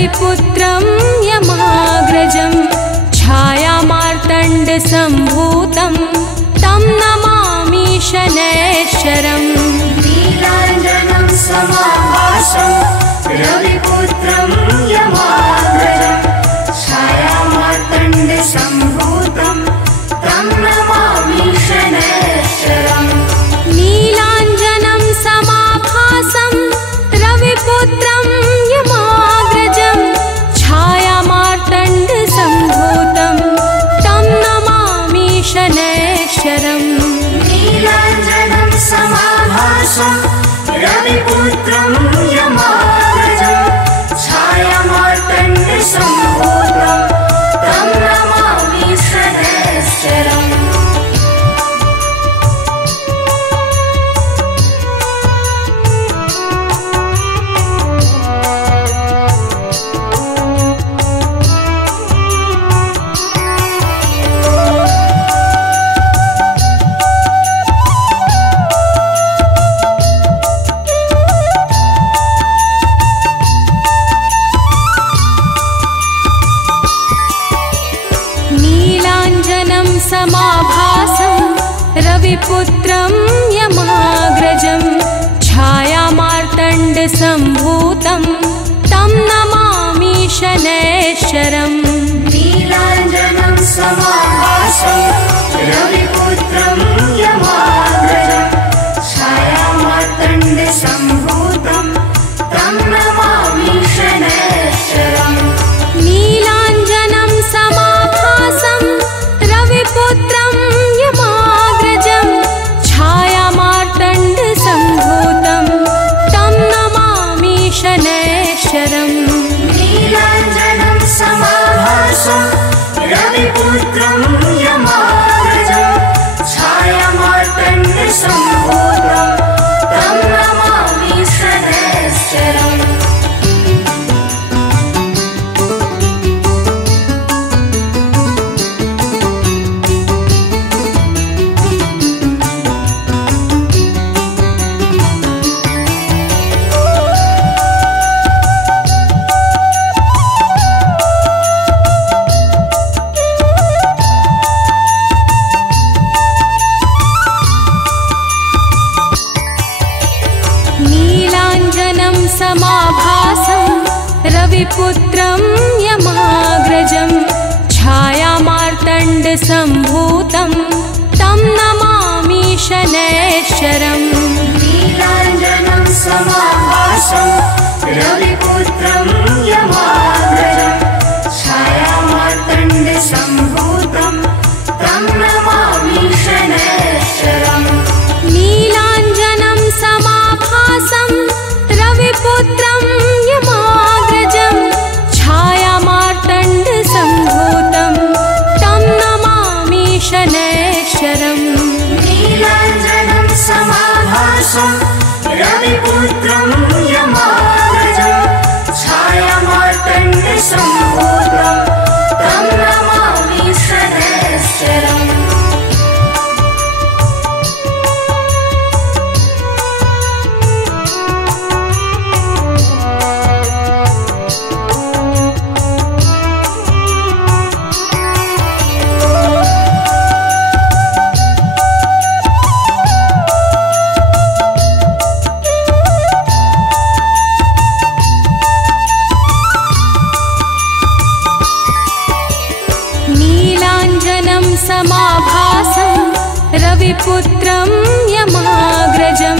रविपुत्रं यमाग्रजं छायामार्तण्डसम्भूतं तं नमामि शनैश्चरम्। नीलाञ्जनं समाभासं रविपुत्रं यमाग्रजं छायामार्तण्डसम्भूतं तं नमामि शनैश्चरम्। नीलाञ्जनं समाभासं रविपुत्रं यमाग्रजं छायामार्तण्डसम्भूतं तं नमामि शनैश्चरम्। नीलाञ्जनं समाभासं रविपुत्रं यमाग्रजं छायामार्तण्डसम्भूतं तं नमामि शनैश्चरम्। नीलाञ्जनं समाभासं रविपुत्रं यमाग्रजं छायामार्तण्डसम्भूतं तं नमामि शनैश्चरम्। नीलाञ्जनं समाभासं रविपुत्रं यमाग्रजं छायामार्तण्डसम्भूतं तं नमामि शनैश्चरम्। नीलाञ्जनं समाभासं रविपुत्रं यमाग्रजं छायामार्तण्डसम्भूतं तं नमामि शनैश्चरम्। नीलाञ्जनं समाभासं रविपुत्रं यमाग्रजं छायामार्तण्डसम्भूतं तं नमामि शनैश्चरम्। नीलाञ्जनं समाभासं रविपुत्रं यमाग्रजं छायामार्तण्डसम्भूतं तं नमामि शनैश्चरम्। नीलाञ्जनं समाभासं रविपुत्रं यमाग्रजं छायामार्तण्डसम्भूतं तं नमामि शनैश्चरम्। नीलाञ्जनं समाभासं रविपुत्रं यमाग्रजं छायामार्तण्डसम्भूतं तं नमामि शनैश्चरम्। नीलाञ्जनं समाभासं रविपुत्रं यमाग्रजं छायामार्तण्डसम्भूतं तं नमामि शनैश्चरम्। नीलाञ्जनं समाभासं रविपुत्रं यमाग्रजं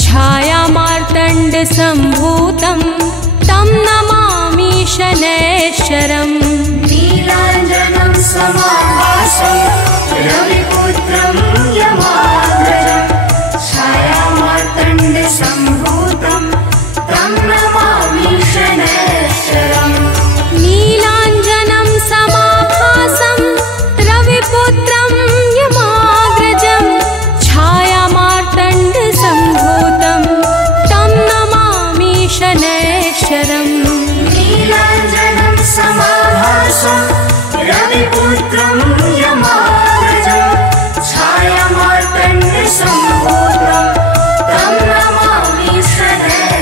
छायामार्तण्डसम्भूतं तं नमामि शनैश्चरम्। नीलाञ्जनं समाभासं रविपुत्रं यमाग्रजं छायामार्तण्डसम्भूतं तं नमामि शनैश्चरम्। नीलाञ्जनं समाभासं रविपुत्रं यमाग्रजं छायामार्तण्डसम्भूतं तं नमामि शनैश्चरम्। नीलाञ्जनं समाभासं रविपुत्रं यमाग्रजं छायामार्तण्डसम्भूतं तं नमामि शनैश्चरम्।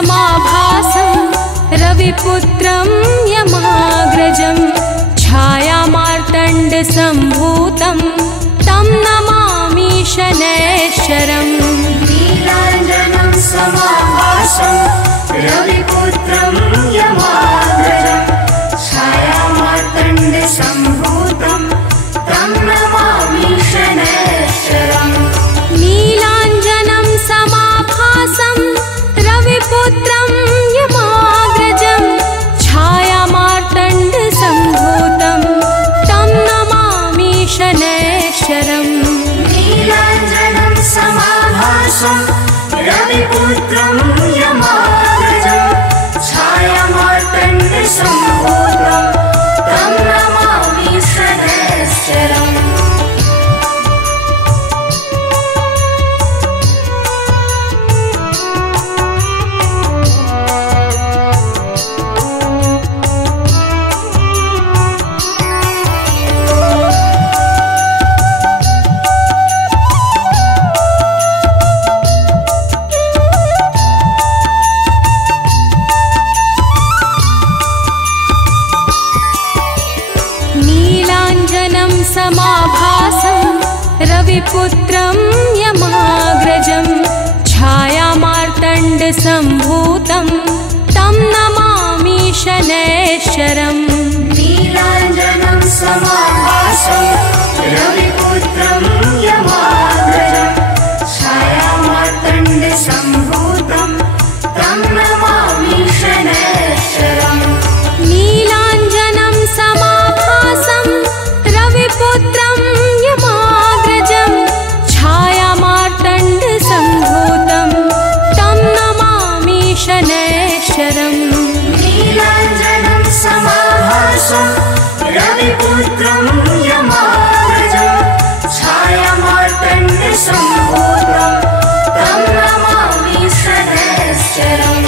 समाभासं रविपुत्रं यमाग्रजं छायामार्तण्डसम्भूतं तं नमामि शनैश्चरम्। नीलाञ्जनं समाभासं रविपुत्रं यमाग्रजं छायामार्तण्डसम्भूतं तं नमामि शनैश्चरम्। नीलाञ्जनं समाभासं रविपुत्रं यमाग्रजं छायामार्तण्डसम्भूतं तं नमामि शनैश्चरम्। नीलाञ्जनं समाभासं रविपुत्रं यमाग्रजं छायामार्तण्डसम्भूतं तं नमामि शनैश्चरम्। नीलाञ्जनं समाभासं रविपुत्रं यमाग्रजं छायामार्तण्डसम्भूतं तं नमामि शनैश्चरम्। नीलाञ्जनं समाभासं रविपुत्रं यमाग्रजं छायामार्तण्डसम्भूतं तं नमामि शनैश्चरम्। नीलाञ्जनं समाभासं रविपुत्रं यमाग्रजं छायामार्तण्डसम्भूतं तं नमामि शनैश्चरम्। नीलाञ्जनं समाभासं रविपुत्रं यमाग्रजं छायामार्तण्डसम्भूतं तं नमामि शनैश्चरम्।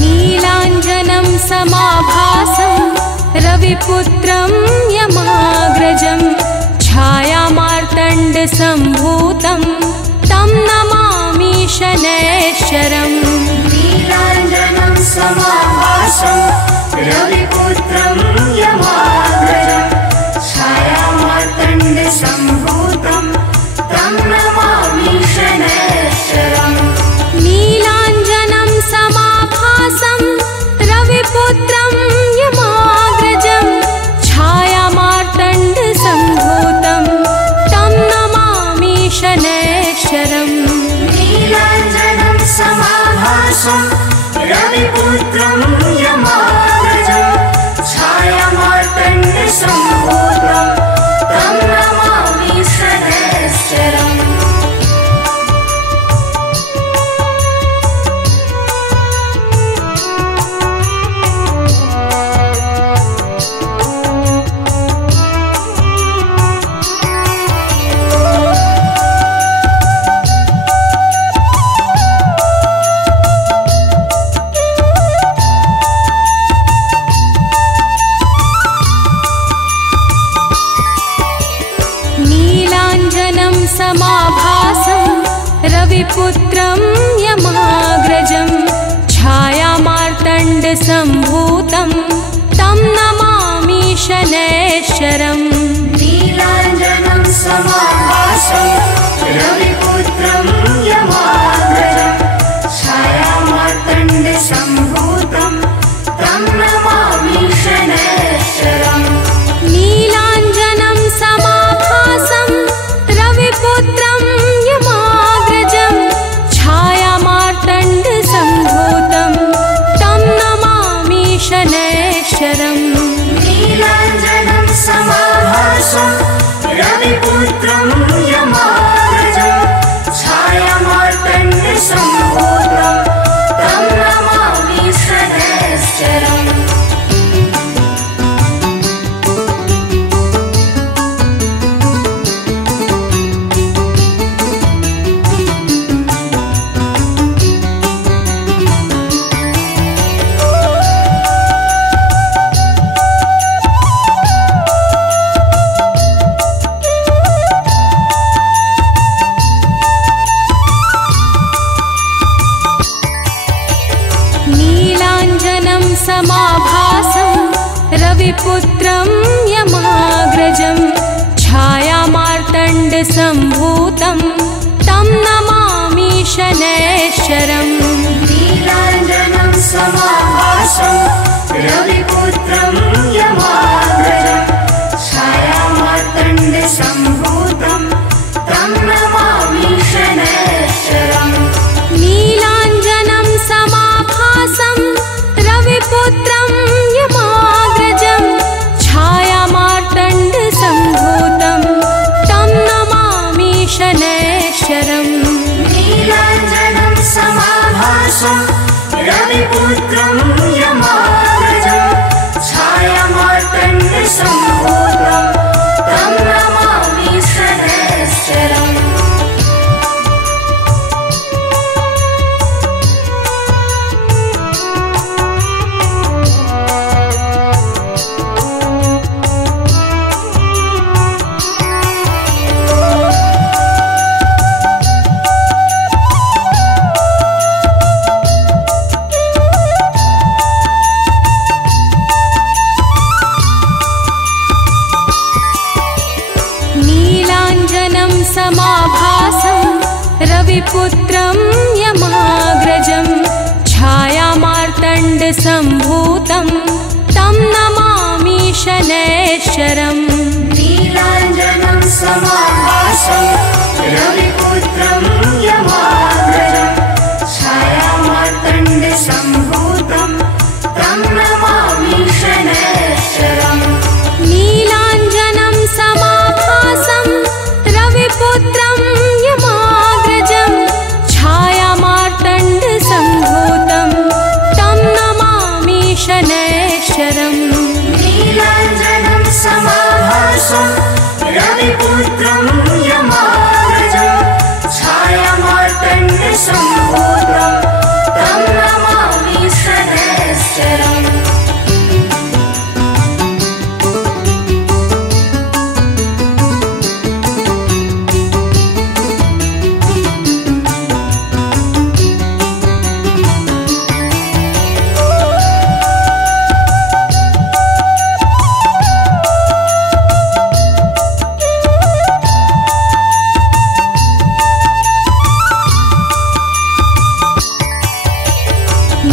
नीलाञ्जनं समाभासं रविपुत्रं यमाग्रजं छायामार्तण्डसम्भूतं तं नमामि शनैश्चरम्। नीलाञ्जनं समाभासं रविपुत्रं यमाग्रजं छायामार्तण्डसम्भूतं तं नमामि शनैश्चरम्। नीलाञ्जनं समाभासं रविपुत्रं यमाग्रजं छायामार्तण्डसम्भूतं तं नमामि शनैश्चरम्। नीलाञ्जनं समाभासं रविपुत्रं यमाग्रजं छायामार्तण्डसम्भूतं तं नमामि शनैश्चरम्। नीलाञ्जनं समाभासं रविपुत्रं यमाग्रजं छायामार्तण्डसम्भूतं तं नमामि शनैश्चरम्। नीलाञ्जनं समाभासं रविपुत्रं यमाग्रजं छायामार्तण्डसम्भूतं तं नमामि शनैश्चरम्। नीलाञ्जनं समाभासं रविपुत्रं यमाग्रजं छायामार्तण्डसम्भूतं तं नमामि शनैश्चरम्। नीलाञ्जनं समाभासं रविपुत्रं यमाग्रजं छायामार्तण्डसम्भूतं तं नमामि शनैश्चरम्। समाभासं रविपुत्रं यमाग्रजं छायामार्तण्डसम्भूतं तं नमामि शनैश्चरम्। नीलाञ्जनं समाभासं रविपुत्रं यमाग्रजं छायामार्तण्डसम्भूतं तं नमामि शनैश्चरम्। नीलाञ्जनं समाभासं रविपुत्रं यमाग्रजं छायामार्तण्डसम्भूतं तं नमामि शनैश्चरम्। नीलाञ्जनं समाभासं रविपुत्रं यमाग्रजं छायामार्तण्डसम्भूतं तं नमामि शनैश्चरम्। नीलाञ्जनं समाभासं रविपुत्रं यमाग्रजं छायामार्तण्डसम्भूतं तं नमामि शनैश्चरम्। नीलाञ्जनं समाभासं रविपुत्रं यमाग्रजं छायामार्तण्डसम्भूतं तं नमामि शनैश्चरम्। नीलाञ्जनं समाभासं रविपुत्रं यमाग्रजं छायामार्तण्डसम्भूतं तं नमामि शनैश्चरम्। नीलाञ्जनं समाभासं रविपुत्रं यमाग्रजं छायामार्तण्डसम्भूतं तं नमामि शनैश्चरम्।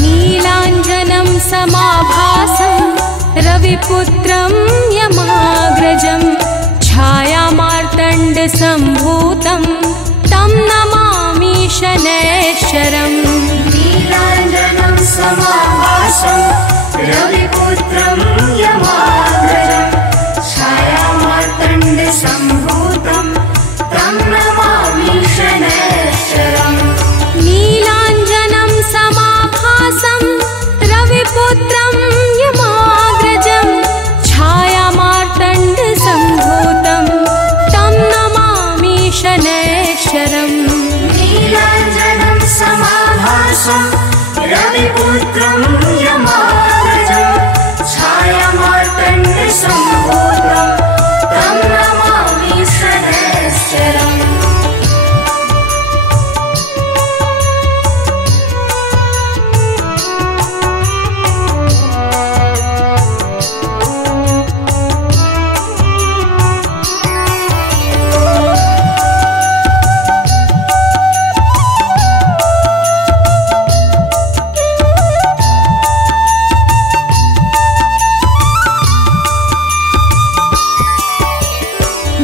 नीलाञ्जनं समाभासं रविपुत्रं यमाग्रजं छायामार्तण्डसम्भूतं तं नमामि शनैश्चरम्। नीलाञ्जनं समाभासं रविपुत्रं यमाग्रजं छायामार्तण्डसम्भूतं तं नमामि शनैश्चरम्। नीलाञ्जनं समाभासं रविपुत्रं यमाग्रजं छायामार्तण्डसम्भूतं तं नमामि शनैश्चरम्। नीलाञ्जनं समाभासं रविपुत्रं यमाग्रजं छायामार्तण्डसम्भूतं तं नमामि शनैश्चरम्।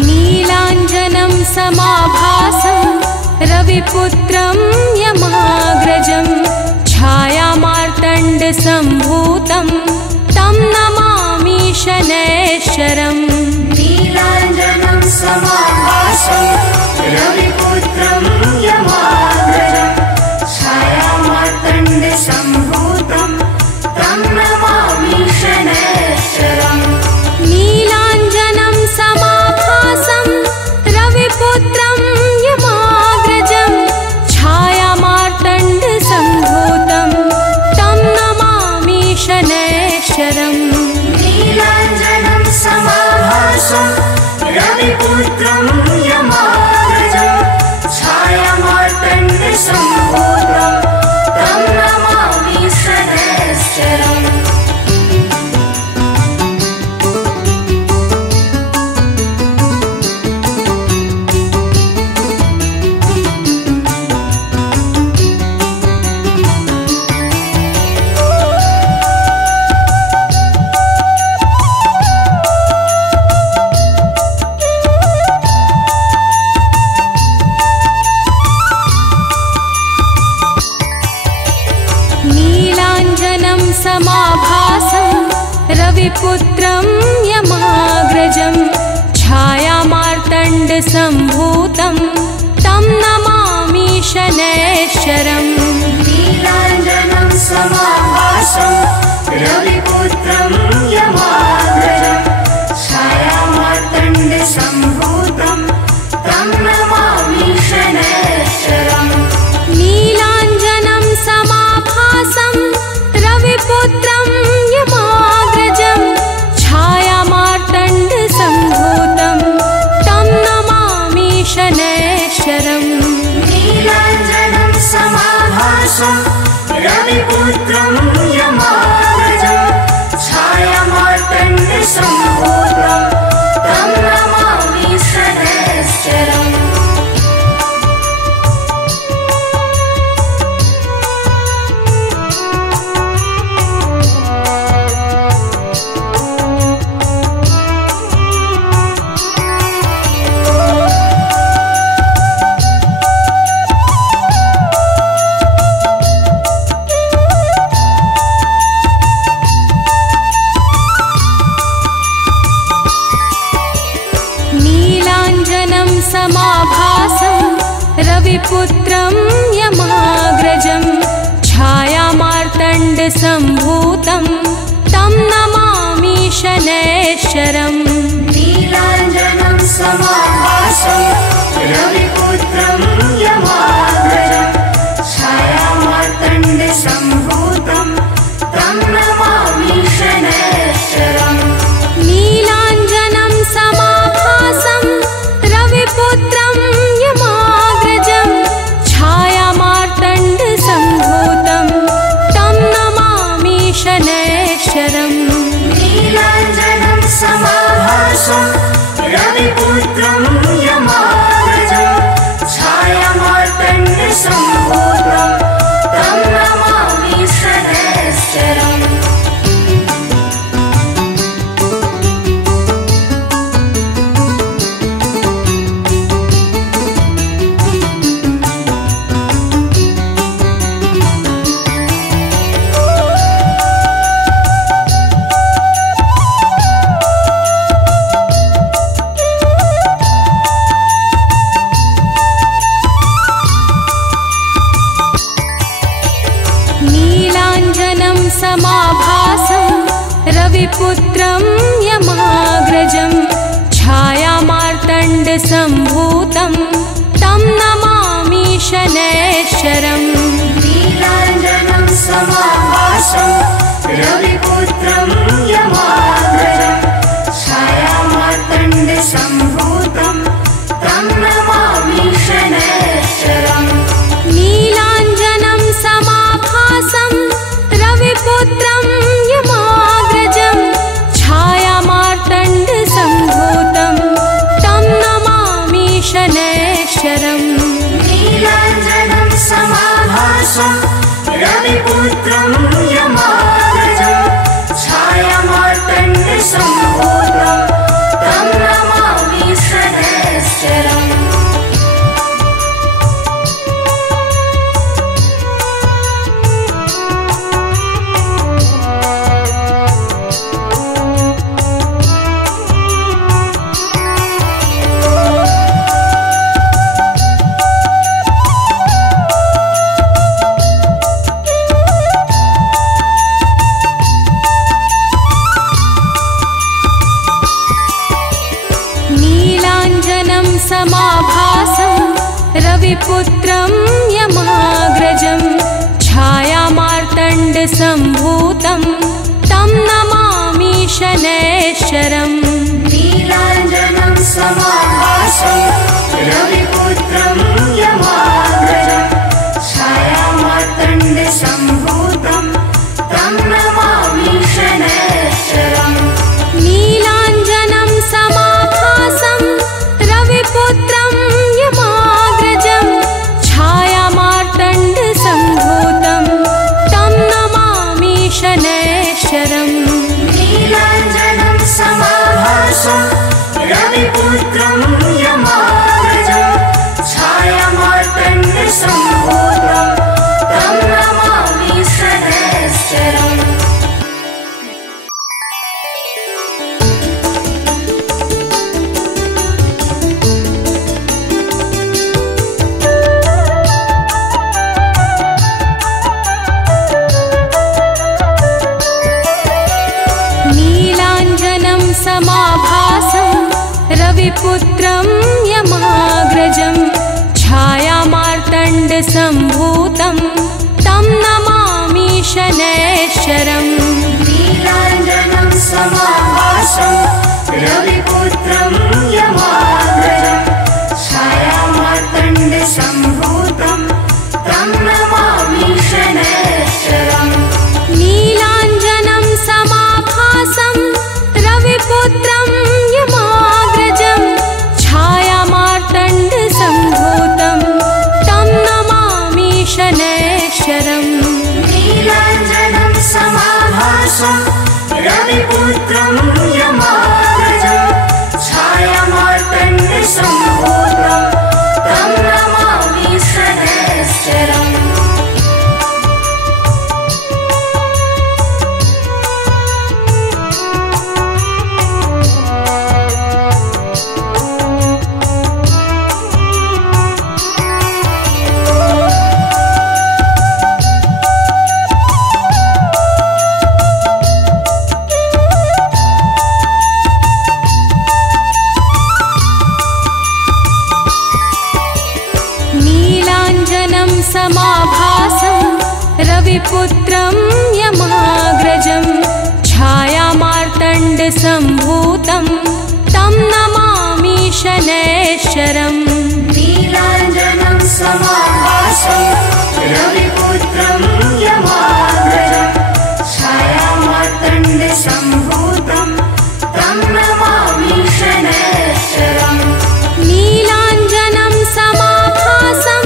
नीलाञ्जनं समाभासं रविपुत्रं यमाग्रजं छायामार्तण्डसम्भूतं तं नमामि शनैश्चरम्। नीलाञ्जनं समाभासं रविपुत्रं यमाग्रजं छायामार्तण्डसम्भूतं तं नमामि शनैश्चरम्। नीलाञ्जनं समाभासं रविपुत्रं यमाग्रजं छायामार्तण्डसम्भूतं तं नमामि शनैश्चरम्। नीलाञ्जनं समाभासं रविपुत्रं यमाग्रजं छायामार्तण्डसम्भूतं तं नमामि शनैश्चरम्। समाभासं रविपुत्रं यमाग्रजं छायामार्तण्डसम्भूतं तं नमामि शनैश्चरम्। नीलाञ्जनं समाभासं रविपुत्रं यमाग्रजं छायामार्तण्डसम्भूतं तं नमामि शनैश्चरम्। नीलाञ्जनं समाभासं रविपुत्रं यमाग्रजं छायामार्तण्डसम्भूतं तं नमामि शनैश्चरम्। नीलाञ्जनं समाभासं रविपुत्रं यमाग्रजं छायामार्तण्डसम्भूतं तं नमामि शनैश्चरम्। नीलाञ्जनं समाभासं रविपुत्रं यमाग्रजं छायामार्तण्डसम्भूतं तं नमामि शनैश्चरम्। नीलाञ्जनं समाभासं रविपुत्रं यमाग्रजं छायामार्तण्डसम्भूतं तं नमामि शनैश्चरम्। नीलाञ्जनं समाभासं रविपुत्रं यमाग्रजं छायामार्तण्डसम्भूतं तं नमामि शनैश्चरम्। नीलाञ्जनं समाभासं रविपुत्रं यमाग्रजं छायामार्तण्डसम्भूतं तं नमामि शनैश्चरम्। नीलाञ्जनं समाभासं रविपुत्रं यमाग्रजं छायामार्तण्डसम्भूतं तं नमामि शनैश्चरम्। नीलाञ्जनं समाभासं रविपुत्रं यमाग्रजं छायामार्तण्डसम्भूतं तं नमामि शनैश्चरम्। नीलाञ्जनं समाभासं रविपुत्रं यमाग्रजं छायामार्तण्डसम्भूतं तं नमामि शनैश्चरम्। नीलाञ्जनं समाभासं रविपुत्रं यमाग्रजं छायामार्तण्डसम्भूतं तं नमामि शनैश्चरम्। नीलाञ्जनं समाभासं रविपुत्रं यमाग्रजं छायामार्तण्डसम्भूतं तं नमामि शनैश्चरम्। नीलाञ्जनं समाभासं रविपुत्रं यमाग्रजं छायामार्तण्डसम्भूतं तं नमामि शनैश्चरम्। नीलाञ्जनं समाभासं रविपुत्रं यमाग्रजं छायामार्तण्डसम्भूतं तं नमामि शनैश्चरम्। नीलाञ्जनं समाभासं रविपुत्रं यमाग्रजं छायामार्तण्डसम्भूतं तं नमामि शनैश्चरम्। रविपुत्रं यमाग्रजं छायामार्तण्डसम्भूतं तं नमामि शनैश्चरम् नीलाञ्जनं समाभासं रविपुत्रं यमाग्रजं छायामार्तण्डसम्भूतं तं नमामि शनैश्चरम् नीलाञ्जनं समाभासं रविपुत्रं यमाग्रजं छायामार्तण्डसम्भूतं तं नमामि शनैश्चरम् नीलाञ्जनं समाभासं रविपुत्रं यमाग्रजं छायामार्तण्डसम्भूतं तं नमामि शनैश्चरम् नीलाञ्जनं समाभासं रविपुत्रं यमाग्रजं छायामार्तण्डसम्भूतं तं नमामि शनैश्चरम् नीलाञ्जनं समाभासं रविपुत्रं यमाग्रजं छायामार्तण्डसम्भूतं तं नमामि शनैश्चरम् नीलाञ्जनं समाभासं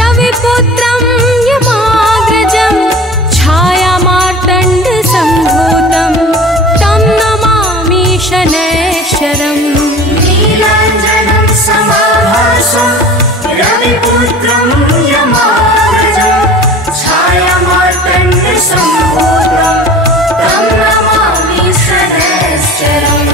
रविपुत्रं यमाग्रजं छायामार्तण्डसम्भूतं तं नमामि शनैश्चरम् नीलाञ्जनं समाभासं रविपुत्रं यमाग्रजं छायामार्तण्डसम्भूतं तं नमामि शनैश्चरम्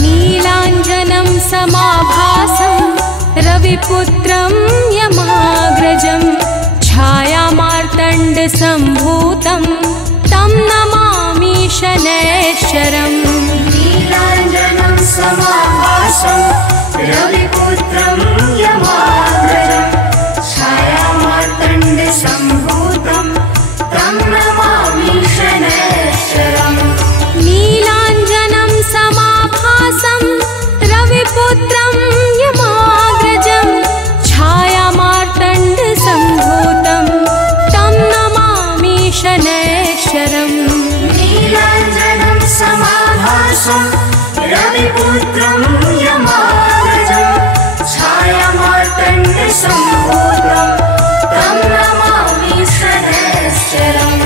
नीलाञ्जनं समाभासं रविपुत्रं यमाग्रजं छायामार्तण्डसम्भूतं तं नमामि शनैश्चरम् नीलाञ्जनं समाभासं रविपुत्रं यमाग्रजं छायामार्तण्डसम्भूतं तं नमामि शनैश्चरम् नीलाञ्जनं समाभासं रविपुत्रं यमाग्रजं छायामार्तण्डसम्भूतं तं नमामि शनैश्चरम् नीलाञ्जनं समाभासं रविपुत्रं यमाग्रजं छायामार्तण्डसम्भूतं तं नमामि शनैश्चरम्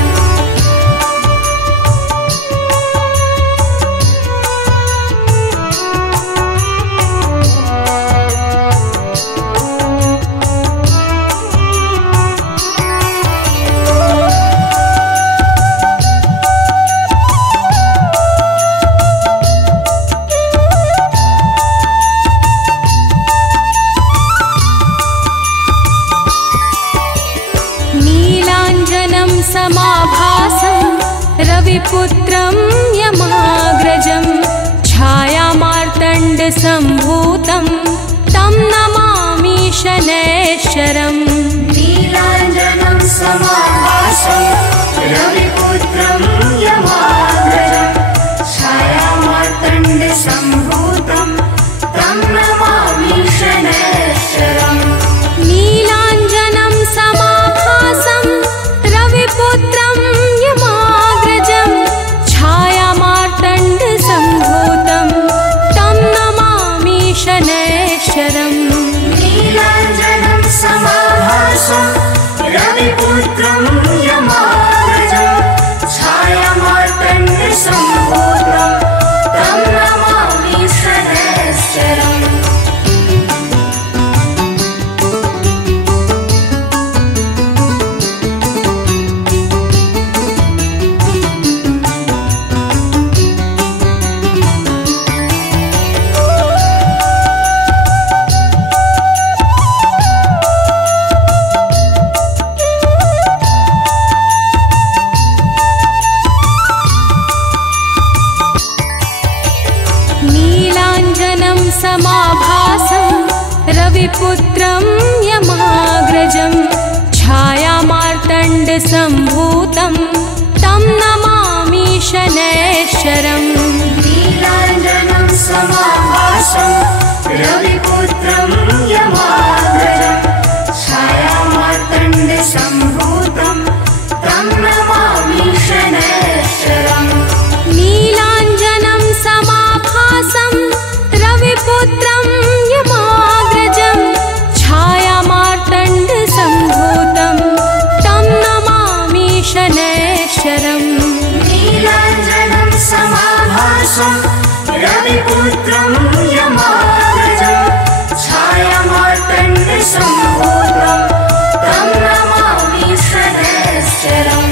नीलाञ्जनं समाभासं रविपुत्रं यमाग्रजं छायामार्तण्डसम्भूतं तं नमामि शनैश्चरम् नीलाञ्जनं समाभासं रविपुत्रं यमाग्रजं छायामार्तण्डसम्भूतं तं नमामि शनैश्चरम् नीलाञ्जनं समाभासं रविपुत्रं यमाग्रजं छायामार्तण्डसम्भूतं समाभासं रविपुत्रं यमाग्रजं छायामार्तण्डसम्भूतं तं नमामि शनैश्चरम्। नीलाञ्जनं समाभासं रविपुत्रं यमाग्रजं छायामार्तण्डसम्भूतं तं नमामि शनैश्चरम्। नीलाञ्जनं समाभासं रविपुत्रं यमाग्रजं छायामार्तण्डसम्भूतं तं नमामि शनैश्चरम्। नीलाञ्जनं समाभासं रविपुत्रं यमाग्रजं छायामार्तण्डसम्भूतं तं नमामि शनैश्चरम्।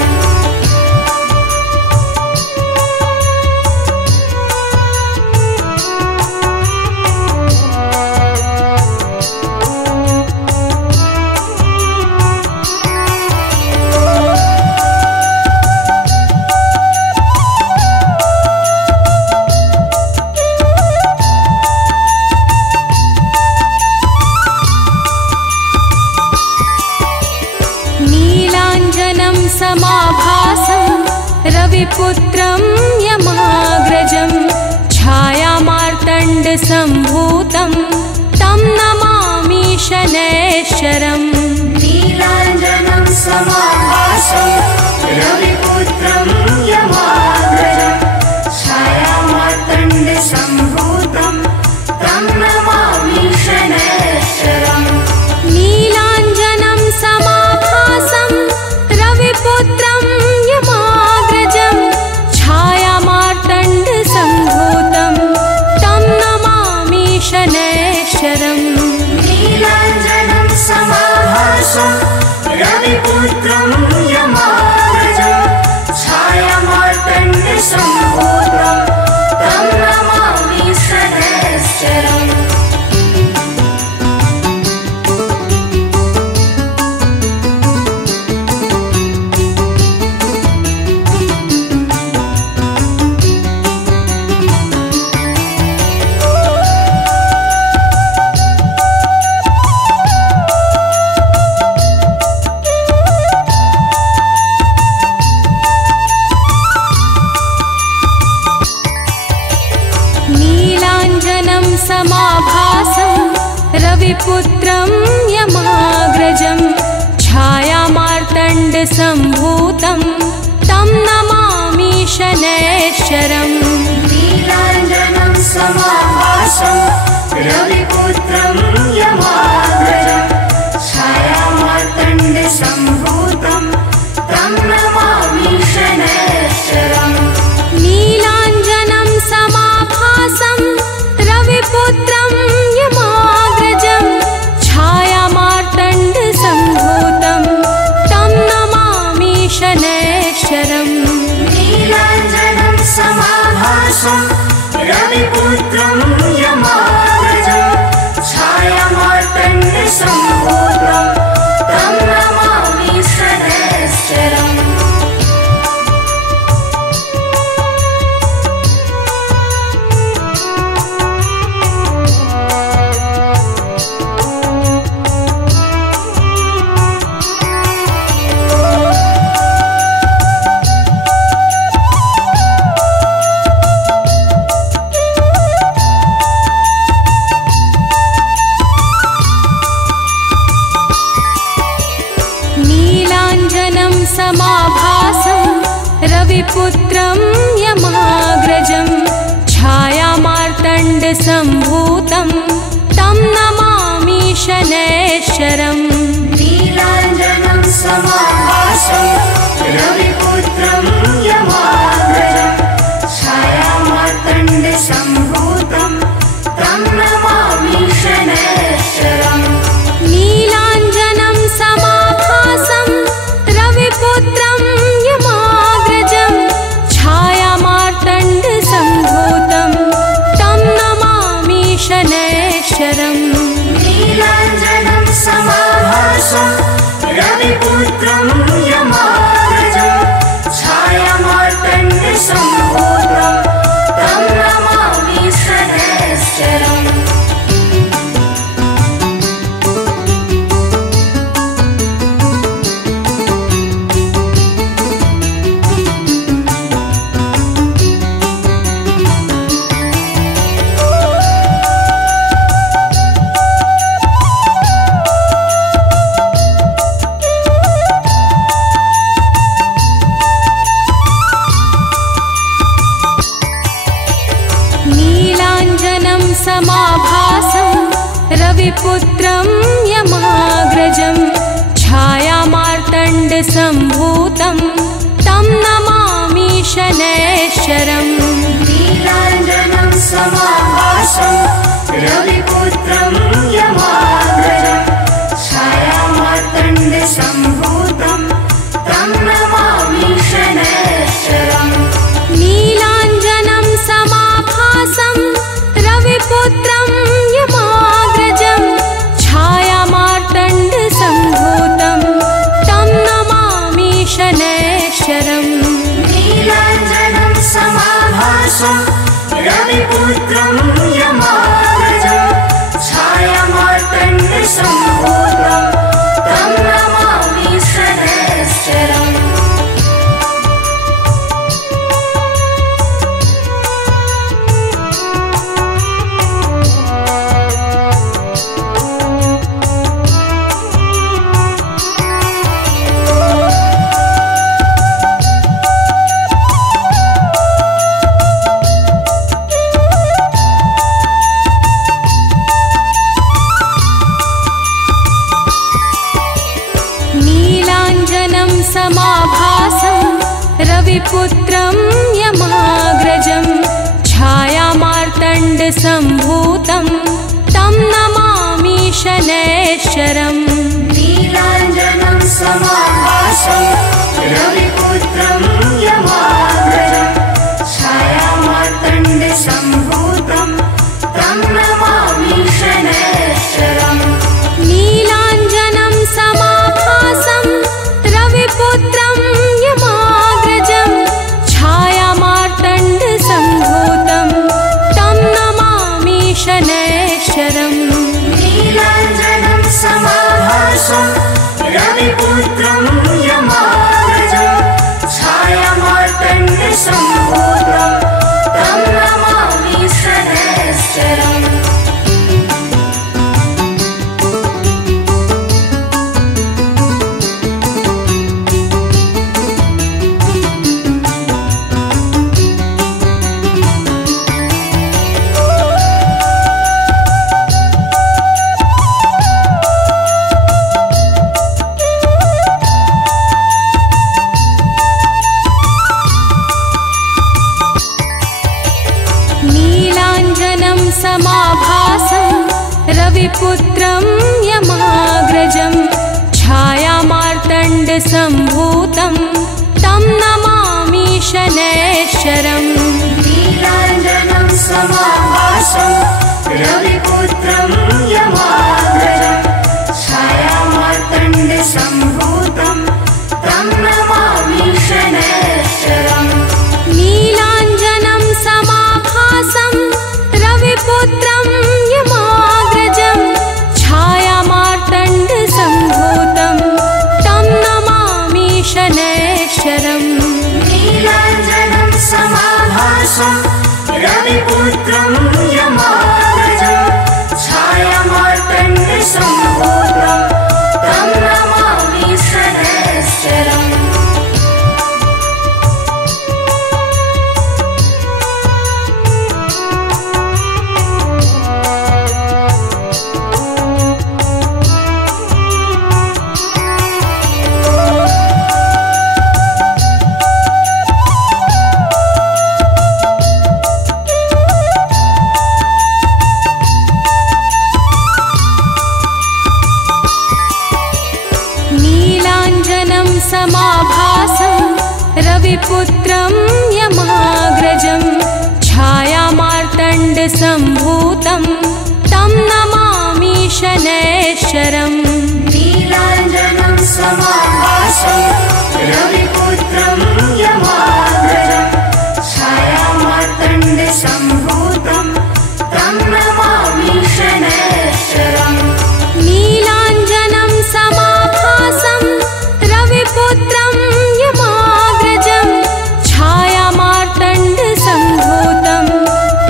नीलाञ्जनं समाभासं रविपुत्रं यमाग्रजं छायामार्तण्डसम्भूतं तं नमामि शनैश्चरम्। नीलाञ्जनं समाभासं रविपुत्रं यमाग्रजं छायामार्तण्डसम्भूतं तं नमामि शनैश्चरम्। नीलाञ्जनं समाभासं रविपुत्रं यमाग्रजं छायामार्तण्डसम्भूतं तं नमामि शनैश्चरम्। नीलाञ्जनं समाभासं रविपुत्रं यमाग्रजं छायामार्तण्डसम्भूतं तं नमामि शनैश्चरम्। नीलाञ्जनं समाभासं रविपुत्रं यमाग्रजं छायामार्तण्डसम्भूतं तं नमामि शनैश्चरम्। नीलाञ्जनं समाभासं रविपुत्रं यमाग्रजं छायामार्तण्डसम्भूतं तं नमामि शनैश्चरम्। नीलाञ्जनं समाभासं रविपुत्रं यमाग्रजं छायामार्तण्डसम्भूतं तं नमामि शनैश्चरम्। नीलाञ्जनं समाभासं रविपुत्रं यमाग्रजं छायामार्तण्डसम्भूतं तं नमामि शनैश्चरम्। नीलाञ्जनं समाभासं रविपुत्रं यमाग्रजं छायामार्तण्डसम्भूतं तं नमामि शनैश्चरम्। नीलाञ्जनं समाभासं रविपुत्रं यमाग्रजं छायामार्तण्डसम्भूतं तं नमामि शनैश्चरम्। नीलाञ्जनं समाभासं रविपुत्रं यमाग्रजं छायामार्तण्डसम्भूतं तं नमामि शनैश्चरम्। नीलाञ्जनं समाभासं रविपुत्रं यमाग्रजं छायामार्तण्डसम्भूतं तं नमामि समाभासं रविपुत्रं यमाग्रजं छायामार्तण्डसम्भूतं तं नमामि शनैश्चरम्। नीलाञ्जनं समाभासं रविपुत्रं यमाग्रजं छायामार्तण्डसम्भूतं तं नमामि शनैश्चरम्। नीलाञ्जनं समाभासं रविपुत्रं यमाग्रजं छायामार्तण्डसम्भूतं तं नमामि शनैश्चरम्। नीलाञ्जनं समाभासं रविपुत्रं यमाग्रजं छायामार्तण्डसम्भूतं तं नमामि शनैश्चरम्। नीलाञ्जनं समाभासं रविपुत्रं यमाग्रजं छायामार्तण्डसम्भूतं तं नमामि शनैश्चरम्। नीलाञ्जनं समाभासं रविपुत्रं यमाग्रजं छायामार्तण्डसम्भूतं तं नमामि शनैश्चरम्। नीलाञ्जनं समाभासं रविपुत्रं यमाग्रजं छायामार्तण्डसम्भूतं तं नमामि शनैश्चरम्। नीलाञ्जनं समाभासं रविपुत्रं यमाग्रजं छायामार्तण्डसम्भूतं तं नमामि शनैश्चरम्। नीलाञ्जनं समाभासं रविपुत्रं यमाग्रजं छायामार्तण्डसम्भूतं तं नमामि शनैश्चरम्। नीलाञ्जनं समाभासं रविपुत्रं यमाग्रजं छायामार्तण्डसम्भूतं तं नमामि शनैश्चरम्। नीलाञ्जनं समाभासं रविपुत्रं यमाग्रजं छायामार्तण्डसम्भूतं तं नमामि शनैश्चरम्। नीलाञ्जनं समाभासं रविपुत्रं यमाग्रजं छायामार्तण्डसम्भूतं तं नमामि शनैश्चरम्। नीलाञ्जनं समाभासं रविपुत्रं यमाग्रजं छायामार्तण्डसम्भूतं तं नमामि शनैश्चरम्। नीलाञ्जनं समाभासं रविपुत्रं यमाग्रजं छायामार्तण्डसम्भूतं तं नमामि शनैश्चरम्। नीलाञ्जनं समाभासं रविपुत्रं यमाग्रजं छायामार्तण्डसम्भूतं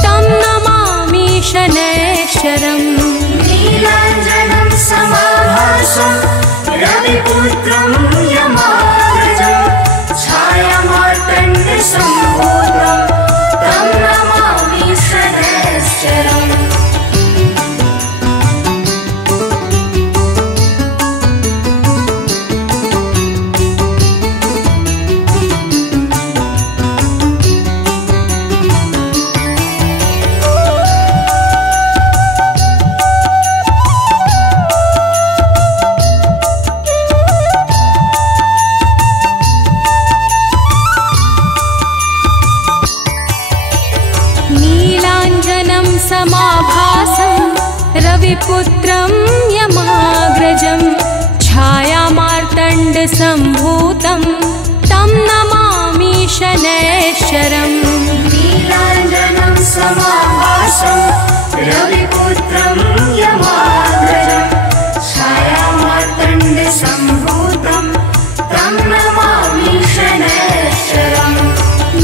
तं नमामि शनैश्चरम्। नीलाञ्जनं समाभासं रविपुत्रं यमाग्रजं छायामार्तण्डसम्भूतं तं नमामि शनैश्चरम्। रविपुत्रं यमाग्रजं छायामार्तण्डसम्भूतं तं नमामि शनैश्चरम् नीलाञ्जनं समाभासं रविपुत्रं यमाग्रजं छायामार्तण्डसम्भूतं तं नमामि शनैश्चरम्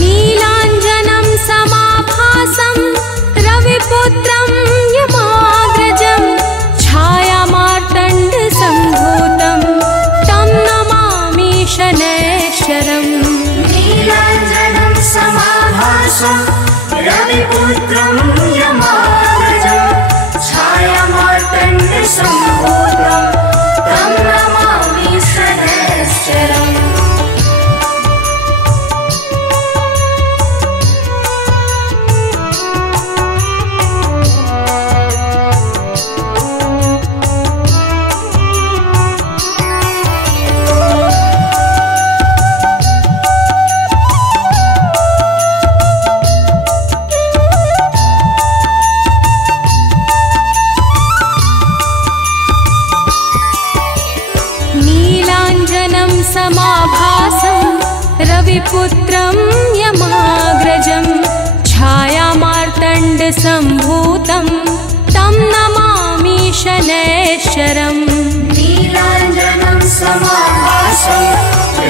नीलाञ्जनं समाभासं रविपुत्रं यमाग्रजं छायामार्तण्डसम्भूतं तं नमामि शनैश्चरम् नीलाञ्जनं समाभासं रविपुत्रं यमाग्रजं छायामार्तण्डसम्भूतं तं नमामि शनैश्चरम् नीलाञ्जनं समाभासं रविपुत्रं यमाग्रजं छायामार्तण्डसम्भूतं तं नमामि शनैश्चरम् नीलाञ्जनं समाभासं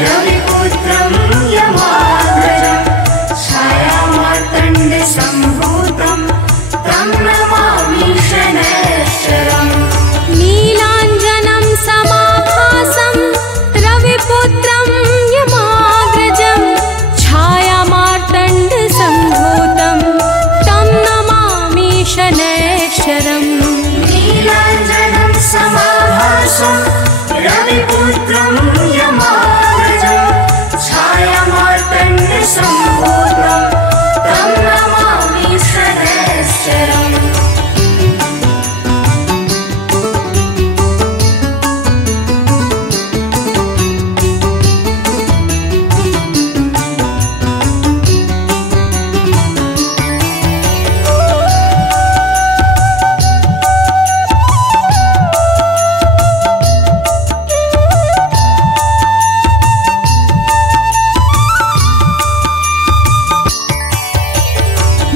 रविपुत्रं यमाग्रजं छायामार्तण्डसम्भूतं तं नमामि शनैश्चरम् नीलाञ्जनं समाभासं रविपुत्रं यमाग्रजं छायामार्तण्डसम्भूतं तं नमामि शनैश्चरम् नीलाञ्जनं समाभासं रविपुत्रं यमाग्रजं छायामार्तण्डसम्भूतं तं नमामि शनैश्चरम्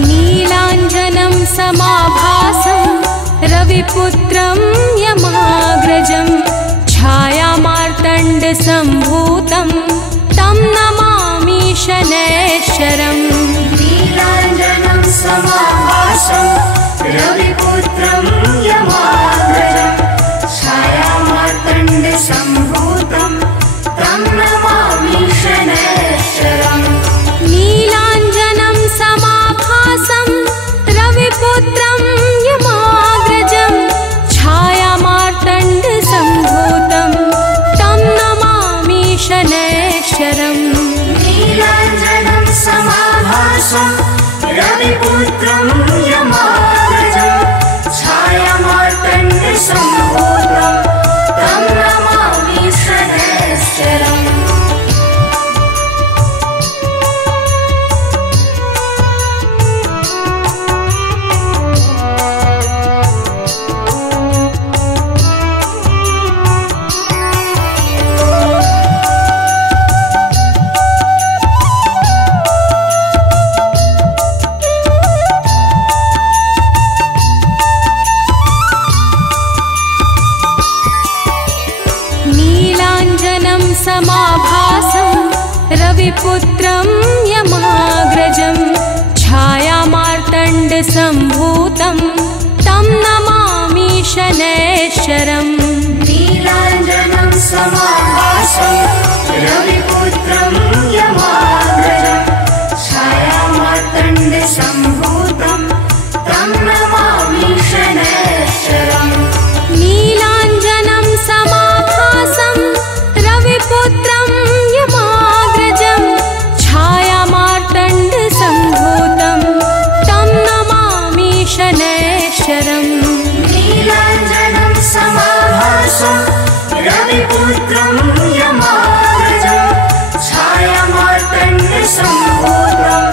नीलाञ्जनं समाभासं रविपुत्रं यमाग्रजं छायामार्तण्डसम्भूतं तं नमामि शनैश्चरम् नीलाञ्जनं समाभासं रविपुत्रं यमाग्रजं छायामार्तण्डसम्भूतं तं नमामि शनैश्चरम् नीलाञ्जनं समाभासं रविपुत्रं यमाग्रजं छायामार्तण्डसम्भूतं तं नमामि शनैश्चरम् नीलाञ्जनं समाभासं रविपुत्रं यमाग्रजं छायामार्तण्डसम्भूतं तं नमामि शनैश्चरम् नीलाञ्जनं समाभासं रविपुत्रं यमाग्रजं छायामार्तण्डसम्भूतं तं नमामि शनैश्चरम् नीलाञ्जनं समाभासं रविपुत्रं यमाग्रजं छायामार्तण्डसम्भूतं तं नमामि शनैश्चरम् नीलाञ्जनं समाभासं रविपुत्रं यमाग्रजं छायामार्तण्डसम्भूतं तं नमामि शनैश्चरम् नीलाञ्जनं समाभासं रविपुत्रं यमाग्रजं छायामार्तण्डसम्भूतं